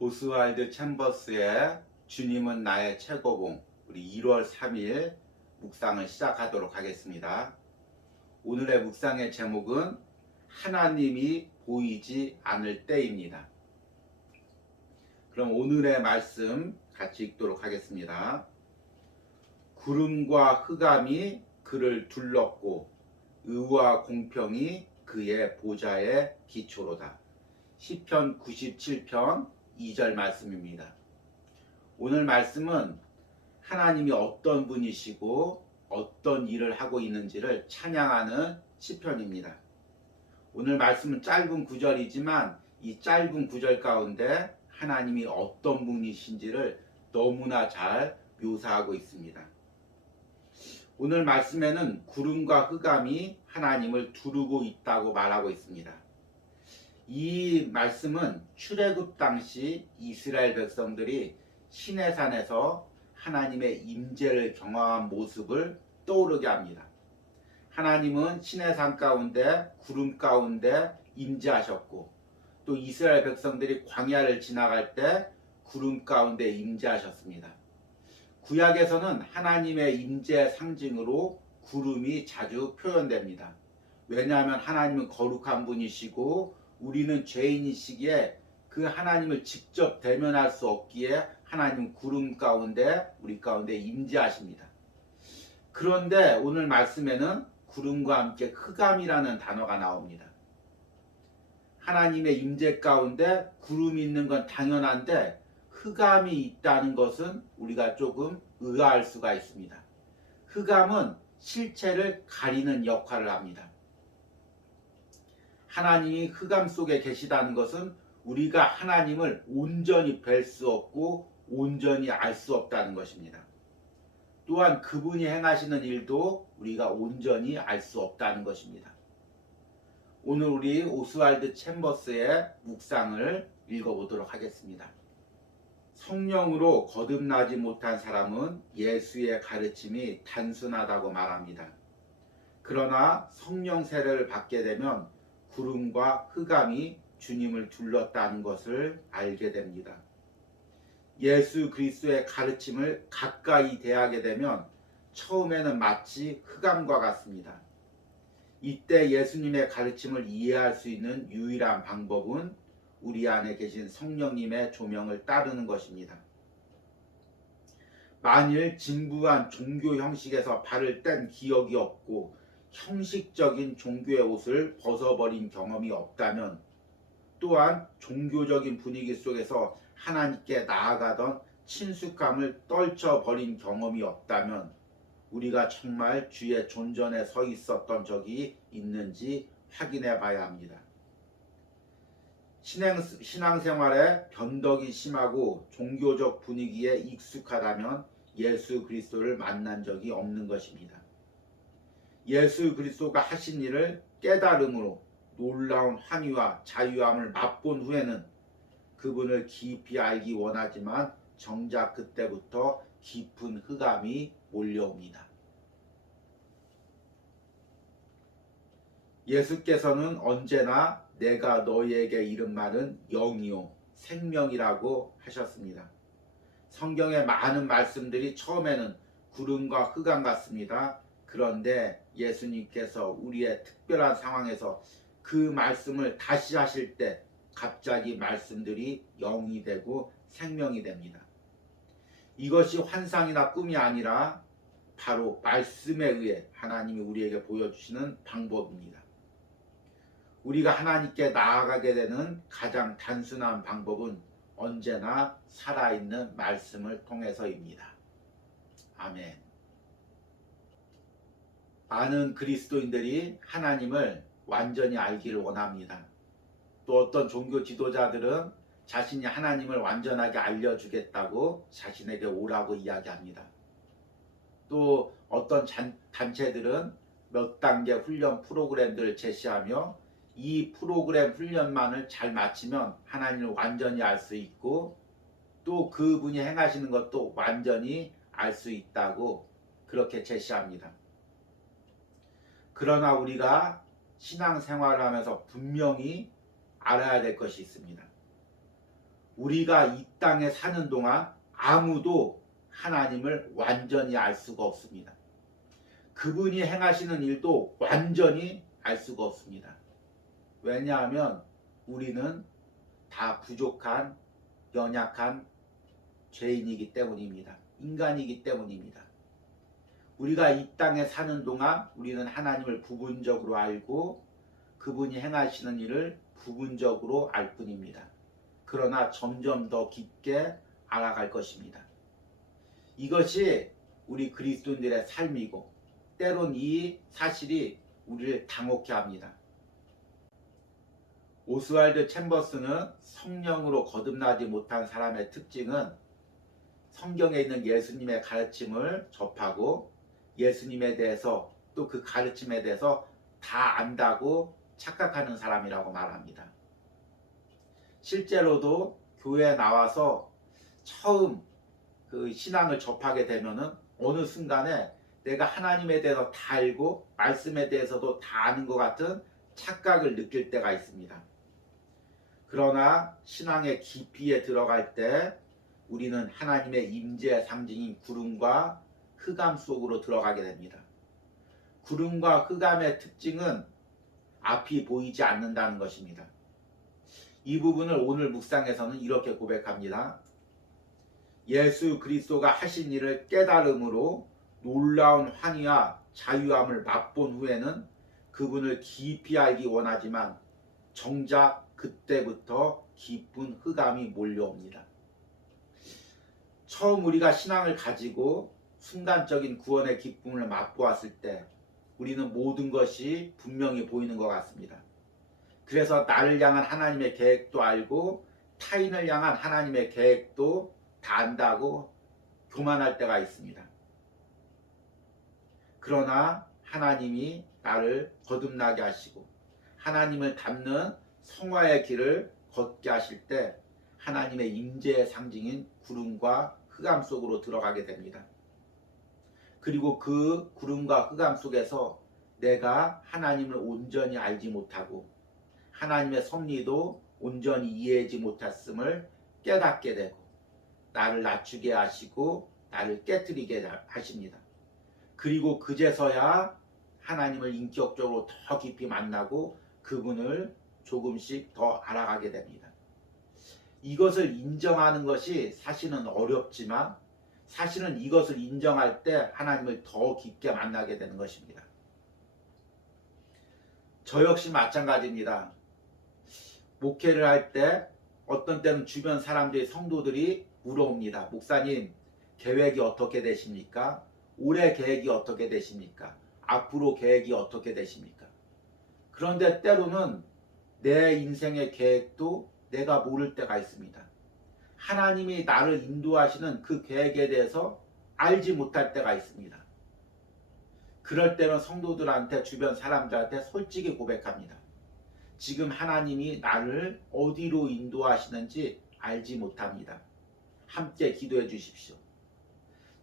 오스왈드 챔버스의 주님은 나의 최고봉, 우리 1월 3일 묵상을 시작하도록 하겠습니다. 오늘의 묵상의 제목은 하나님이 보이지 않을 때입니다. 그럼 오늘의 말씀 같이 읽도록 하겠습니다. 구름과 흑암이 그를 둘렀고 의와 공평이 그의 보좌의 기초로다. 시편 97편 2절 말씀입니다. 오늘 말씀은 하나님이 어떤 분이시고 어떤 일을 하고 있는지를 찬양하는 시편입니다. 오늘 말씀은 짧은 구절이지만 이 짧은 구절 가운데 하나님이 어떤 분이신지를 너무나 잘 묘사하고 있습니다. 오늘 말씀에는 구름과 흑암이 하나님을 두르고 있다고 말하고 있습니다. 이 말씀은 출애굽 당시 이스라엘 백성들이 시내산에서 하나님의 임재를 경험한 모습을 떠오르게 합니다. 하나님은 시내산 가운데 구름 가운데 임재하셨고 또 이스라엘 백성들이 광야를 지나갈 때 구름 가운데 임재하셨습니다. 구약에서는 하나님의 임재 상징으로 구름이 자주 표현됩니다. 왜냐하면 하나님은 거룩한 분이시고 우리는 죄인이시기에 그 하나님을 직접 대면할 수 없기에 하나님은 구름 가운데 우리 가운데 임재하십니다. 그런데 오늘 말씀에는 구름과 함께 흑암이라는 단어가 나옵니다. 하나님의 임재 가운데 구름이 있는 건 당연한데 흑암이 있다는 것은 우리가 조금 의아할 수가 있습니다. 흑암은 실체를 가리는 역할을 합니다. 하나님이 흑암 속에 계시다는 것은 우리가 하나님을 온전히 뵐 수 없고 온전히 알 수 없다는 것입니다. 또한 그분이 행하시는 일도 우리가 온전히 알 수 없다는 것입니다. 오늘 우리 오스왈드 챔버스의 묵상을 읽어보도록 하겠습니다. 성령으로 거듭나지 못한 사람은 예수의 가르침이 단순하다고 말합니다. 그러나 성령 세례를 받게 되면 구름과 흑암이 주님을 둘렀다는 것을 알게 됩니다. 예수 그리스도의 가르침을 가까이 대하게 되면 처음에는 마치 흑암과 같습니다. 이때 예수님의 가르침을 이해할 수 있는 유일한 방법은 우리 안에 계신 성령님의 조명을 따르는 것입니다. 만일 진부한 종교 형식에서 발을 뗀 기억이 없고 형식적인 종교의 옷을 벗어버린 경험이 없다면 또한 종교적인 분위기 속에서 하나님께 나아가던 친숙함을 떨쳐버린 경험이 없다면 우리가 정말 주의 존전에 서 있었던 적이 있는지 확인해 봐야 합니다. 신앙생활에 변덕이 심하고 종교적 분위기에 익숙하다면 예수 그리스도를 만난 적이 없는 것입니다. 예수 그리스도가 하신 일을 깨달음으로 놀라운 환희와 자유함을 맛본 후에는 그분을 깊이 알기 원하지만 정작 그때부터 깊은 흑암이 몰려옵니다. 예수께서는 언제나 내가 너희에게 이른 말은 영이요 생명이라고 하셨습니다. 성경의 많은 말씀들이 처음에는 구름과 흑암 같습니다. 그런데 예수님께서 우리의 특별한 상황에서 그 말씀을 다시 하실 때 갑자기 말씀들이 영이 되고 생명이 됩니다. 이것이 환상이나 꿈이 아니라 바로 말씀에 의해 하나님이 우리에게 보여주시는 방법입니다. 우리가 하나님께 나아가게 되는 가장 단순한 방법은 언제나 살아있는 말씀을 통해서입니다. 아멘. 많은 그리스도인들이 하나님을 완전히 알기를 원합니다. 또 어떤 종교 지도자들은 자신이 하나님을 완전하게 알려주겠다고 자신에게 오라고 이야기합니다. 또 어떤 단체들은 몇 단계 훈련 프로그램들을 제시하며 이 프로그램 훈련만을 잘 마치면 하나님을 완전히 알 수 있고 또 그분이 행하시는 것도 완전히 알 수 있다고 그렇게 제시합니다. 그러나 우리가 신앙생활을 하면서 분명히 알아야 될 것이 있습니다. 우리가 이 땅에 사는 동안 아무도 하나님을 완전히 알 수가 없습니다. 그분이 행하시는 일도 완전히 알 수가 없습니다. 왜냐하면 우리는 다 부족한 연약한 죄인이기 때문입니다. 인간이기 때문입니다. 우리가 이 땅에 사는 동안 우리는 하나님을 부분적으로 알고 그분이 행하시는 일을 부분적으로 알 뿐입니다. 그러나 점점 더 깊게 알아갈 것입니다. 이것이 우리 그리스도인들의 삶이고 때론 이 사실이 우리를 당혹해 합니다. 오스왈드 챔버스는 성령으로 거듭나지 못한 사람의 특징은 성경에 있는 예수님의 가르침을 접하고 예수님에 대해서 또 그 가르침에 대해서 다 안다고 착각하는 사람이라고 말합니다. 실제로도 교회에 나와서 처음 그 신앙을 접하게 되면은 어느 순간에 내가 하나님에 대해서 다 알고 말씀에 대해서도 다 아는 것 같은 착각을 느낄 때가 있습니다. 그러나 신앙의 깊이에 들어갈 때 우리는 하나님의 임재의 상징인 구름과 흑암 속으로 들어가게 됩니다. 구름과 흑암의 특징은 앞이 보이지 않는다는 것입니다. 이 부분을 오늘 묵상에서는 이렇게 고백합니다. 예수 그리스도가 하신 일을 깨달음으로 놀라운 환희와 자유함을 맛본 후에는 그분을 깊이 알기 원하지만 정작 그때부터 깊은 흑암이 몰려옵니다. 처음 우리가 신앙을 가지고 순간적인 구원의 기쁨을 맛보았을 때 우리는 모든 것이 분명히 보이는 것 같습니다. 그래서 나를 향한 하나님의 계획도 알고 타인을 향한 하나님의 계획도 다 안다고 교만할 때가 있습니다. 그러나 하나님이 나를 거듭나게 하시고 하나님을 닮는 성화의 길을 걷게 하실 때 하나님의 임재의 상징인 구름과 흑암 속으로 들어가게 됩니다. 그리고 그 구름과 흑암 속에서 내가 하나님을 온전히 알지 못하고 하나님의 섭리도 온전히 이해하지 못했음을 깨닫게 되고 나를 낮추게 하시고 나를 깨트리게 하십니다. 그리고 그제서야 하나님을 인격적으로 더 깊이 만나고 그분을 조금씩 더 알아가게 됩니다. 이것을 인정하는 것이 사실은 어렵지만 사실은 이것을 인정할 때 하나님을 더 깊게 만나게 되는 것입니다. 저 역시 마찬가지입니다. 목회를 할 때 어떤 때는 주변 사람들이 성도들이 물어옵니다. 목사님 계획이 어떻게 되십니까? 올해 계획이 어떻게 되십니까? 앞으로 계획이 어떻게 되십니까? 그런데 때로는 내 인생의 계획도 내가 모를 때가 있습니다. 하나님이 나를 인도하시는 그 계획에 대해서 알지 못할 때가 있습니다. 그럴 때는 성도들한테 주변 사람들한테 솔직히 고백합니다. 지금 하나님이 나를 어디로 인도하시는지 알지 못합니다. 함께 기도해 주십시오.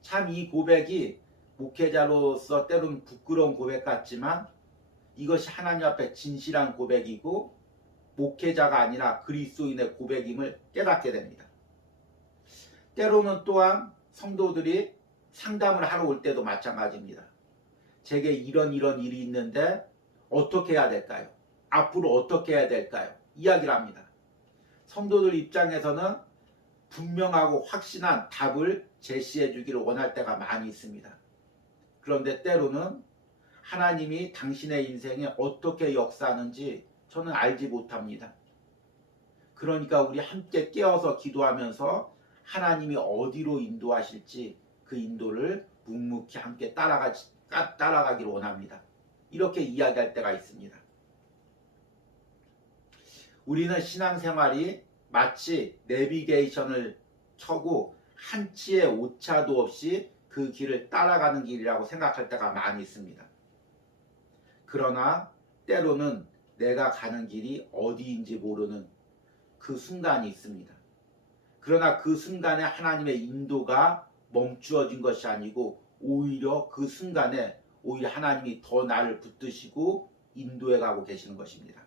참 이 고백이 목회자로서 때로는 부끄러운 고백 같지만 이것이 하나님 앞에 진실한 고백이고 목회자가 아니라 그리스도인의 고백임을 깨닫게 됩니다. 때로는 또한 성도들이 상담을 하러 올 때도 마찬가지입니다. 제게 이런 일이 있는데 어떻게 해야 될까요? 앞으로 어떻게 해야 될까요? 이야기를 합니다. 성도들 입장에서는 분명하고 확신한 답을 제시해 주기를 원할 때가 많이 있습니다. 그런데 때로는 하나님이 당신의 인생에 어떻게 역사하는지 저는 알지 못합니다. 그러니까 우리 함께 깨어서 기도하면서 하나님이 어디로 인도하실지 그 인도를 묵묵히 함께 따라가기를 원합니다. 이렇게 이야기할 때가 있습니다. 우리는 신앙생활이 마치 내비게이션을 켜고 한치의 오차도 없이 그 길을 따라가는 길이라고 생각할 때가 많이 있습니다. 그러나 때로는 내가 가는 길이 어디인지 모르는 그 순간이 있습니다. 그러나 그 순간에 하나님의 인도가 멈추어진 것이 아니고 오히려 그 순간에 오히려 하나님이 더 나를 붙드시고 인도해 가고 계시는 것입니다.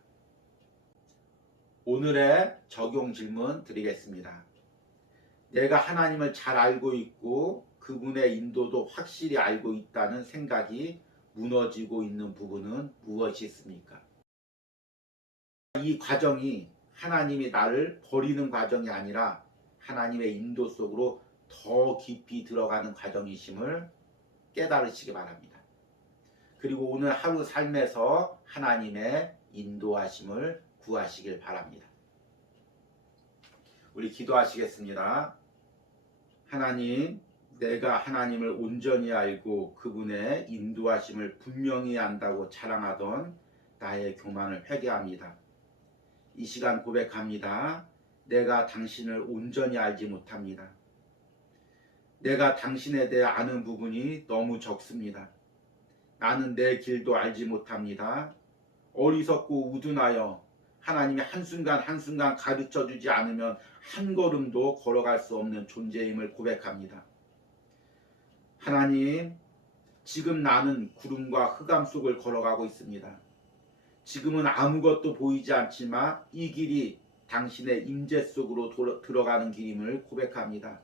오늘의 적용 질문 드리겠습니다. 내가 하나님을 잘 알고 있고 그분의 인도도 확실히 알고 있다는 생각이 무너지고 있는 부분은 무엇이 있습니까? 이 과정이 하나님이 나를 버리는 과정이 아니라 하나님의 인도 속으로 더 깊이 들어가는 과정이심을 깨달으시기 바랍니다. 그리고 오늘 하루 삶에서 하나님의 인도하심을 구하시길 바랍니다. 우리 기도하시겠습니다. 하나님, 내가 하나님을 온전히 알고 그분의 인도하심을 분명히 안다고 자랑하던 나의 교만을 회개합니다. 이 시간 고백합니다. 내가 당신을 온전히 알지 못합니다. 내가 당신에 대해 아는 부분이 너무 적습니다. 나는 내 길도 알지 못합니다. 어리석고 우둔하여 하나님이 한순간 한순간 가르쳐주지 않으면 한 걸음도 걸어갈 수 없는 존재임을 고백합니다. 하나님, 지금 나는 구름과 흑암 속을 걸어가고 있습니다. 지금은 아무것도 보이지 않지만 이 길이 당신의 임재 속으로 들어가는 길임을 고백합니다.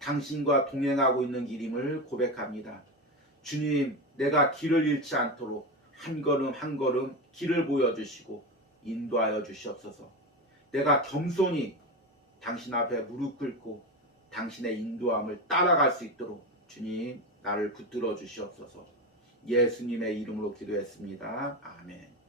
당신과 동행하고 있는 길임을 고백합니다. 주님, 내가 길을 잃지 않도록 한 걸음 한 걸음 길을 보여주시고 인도하여 주시옵소서. 내가 겸손히 당신 앞에 무릎 꿇고 당신의 인도함을 따라갈 수 있도록 주님 나를 붙들어 주시옵소서. 예수님의 이름으로 기도했습니다. 아멘.